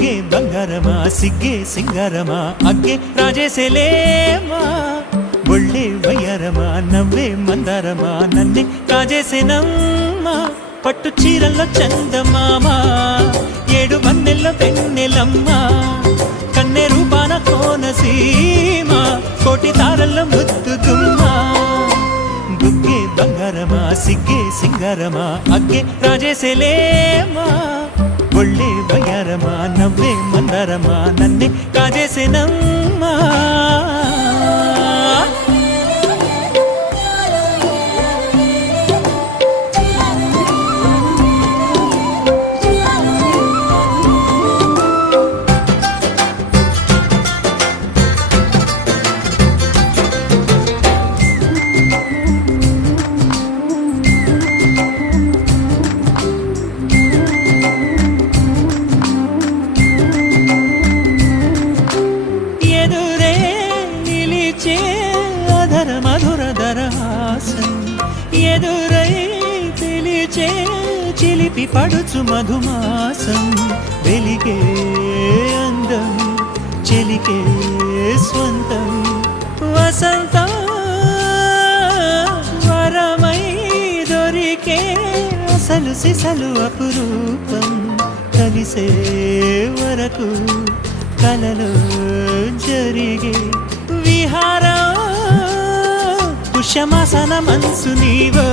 బుగ్గే బంగారమా సిగ్గే సింగారమా అగ్గే రాజేసేలేమా ఒళ్ళే వయ్యారమా నవ్వే మందారమా నన్నే కాజేసేనమ్మా పట్టు చీరల్లో చందమామా ఏడు వన్నెల్లో పెన్నెలమ్మా కన్నె రూపాన కోనసీమ కోటి తారల్లో ముద్దుగుమ్మా బుగ్గే బంగారమా సిగ్గే సింగారమా అగ్గే రాజేసేలేమా ఒళ్ళే వయ్యారమా నవ్వే మందారమా నన్నే కాజేసేనమ్మా మధుర దరహాసం ఎదురై పిలిచే చిలిపి పడుచు మధుమాసం వెలిగే అందం చెలికే స్వంతం వసంతం వరమై దొరికే అసలు సిసలు అపురూపం కలిసే వరకు కలలో జరిగే విహారం పుష్యమాసన మనసు నీవో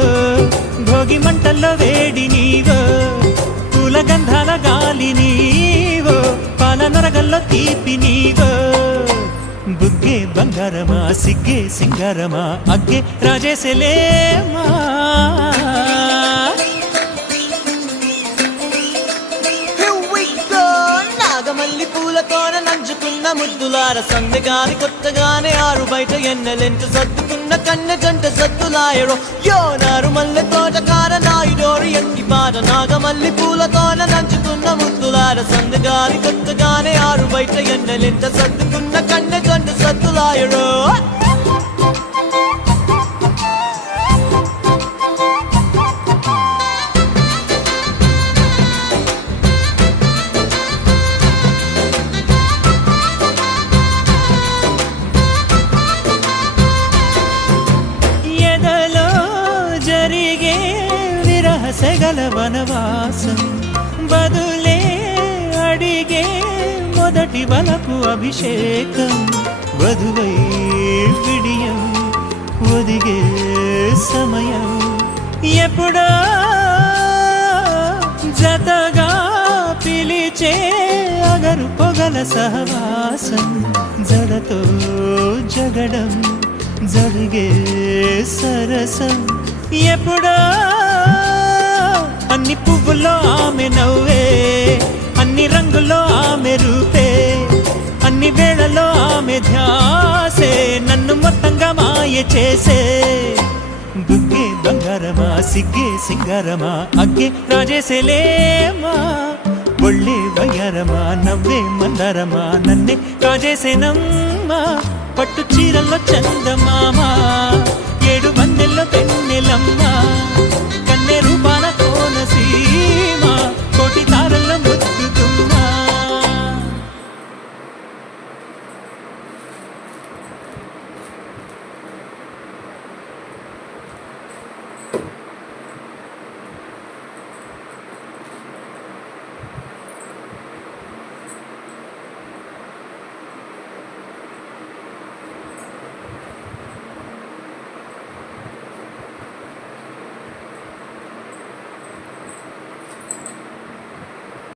భోగి మంటల్లో వేడి నీవో పూల గంధాల గాలి నీవో పాల నొరగల్లో తీపి నీవో బుగ్గే బంగారమా సిగ్గే సింగారమా అగ్గే రాజేసేలేమా నాగమల్లి పూలతోన నంచుకున్న ముద్దులార సందెగాని కొత్తగానే ఆరు బయట ఎన్నెలెంట సర్దుకున్న కన్నె జంట సద్దులాయరో యో నారు మల్లె తోటకార నాయుడోరు ఎట్టి పాట నాగమల్లి పూలతోన నంచుకున్న ముద్దులార సందెగాని కొత్తగానే ఆరు బయట ఎన్నెలెంట సర్దుకున్న కన్నె జంట సద్దులాయరో సెగల వనవాసం బదులే అడిగే మొదటి వలపు అభిషేకం వధువై విడియం ఒదిగే సమయం ఎప్పుడో జతగా పిలిచే అగరు పొగల సహవాసం జడతో జగడం జరిగే సరసం ఎప్పుడో అన్ని పువ్వుల్లో ఆమె నవ్వే అన్ని రంగుల్లో ఆమె రూపే అన్ని వేళల్లో ఆమె ధ్యాసే నన్ను మొత్తంగా మాయ చేసే బుగ్గే బంగారమా సిగ్గే సింగారమా అగ్గే రాజేసేలేమా ఒళ్ళే వయ్యారమా నవ్వే మందారమా నన్నే కాజేసేనమ్మా పట్టు చీరల్లో చందమామా ఏడు వన్నెల్లో పెన్నెలమ్మా